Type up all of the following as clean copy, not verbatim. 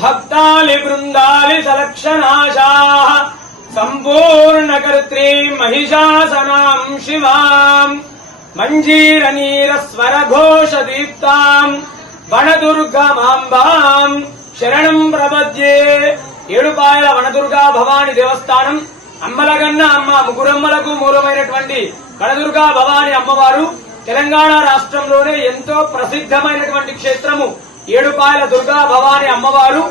భక్తాలి బృందాలి సలక్షణాశాః సంపూర్ణకర్త్రీ మహిషాసనాం శివాం మంజీరనీర స్వర ఘోష దీప్తాం వనదుర్గమాంబాం శరణం ప్రపద్యే. ఏడుపాయల వనదుర్గా భవాని దేవస్థానం అమ్మలగన్న అమ్మ ముగ్గురమ్మలకు మూలమైనటువంటి వనదుర్గా భవాని అమ్మవారు తెలంగాణ రాష్ట్రంలోనే ఎంతో ప్రసిద్ధమైనటువంటి క్షేత్రము ఏడుపాయల దుర్గా భవాని అమ్మవారు.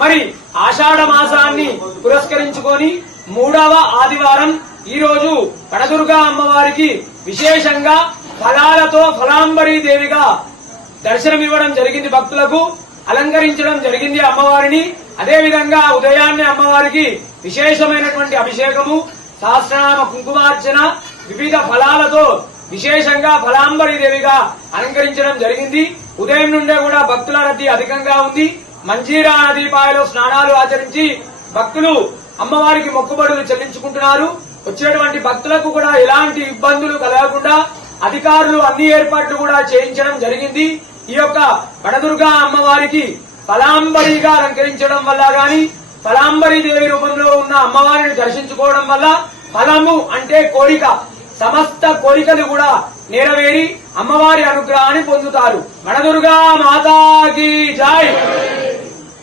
మరి ఆషాఢ మాసాన్ని పురస్కరించుకొని 3వ ఆదివారం ఈ రోజు వనదుర్గా అమ్మవారికి విశేషంగా ఫలాలతో ఫలాంబరీ దేవిగా దర్శనమివ్వడం జరిగింది. భక్తులకు అలంకరించడం జరిగింది అమ్మవారిని. అదేవిధంగా ఉదయాన్నే అమ్మవారికి విశేషమైనటువంటి అభిషేకము, సహస్రనామ కుంకుమార్చన, వివిధ ఫలాలతో విశేషంగా ఫలాంబరీ దేవిగా అలంకరించడం జరిగింది. ఉదయం నుండే కూడా భక్తుల రద్దీ అధికంగా ఉంది. మంజీరా నదీపాయలో స్నానాలు ఆచరించి భక్తులు అమ్మవారికి మొక్కుబడులు చెల్లించుకుంటున్నారు. వచ్చేటువంటి భక్తులకు కూడా ఎలాంటి ఇబ్బందులు కలగకుండా అధికారులు అన్ని ఏర్పాట్లు కూడా చేయించడం జరిగింది. ఈ యొక్క వనదుర్గా అమ్మవారికి ఫలాంబరిగా అలంకరించడం వల్ల గాని, ఫలాంబరీ దేవి రూపంలో ఉన్న అమ్మవారిని దర్శించుకోవడం వల్ల ఫలము అంటే కోరిక, సమస్త కోరికలు కూడా నెరవేరి అమ్మవారి అనుగ్రహాన్ని పొందుతారు. వనదుర్గా మాతాకి జై.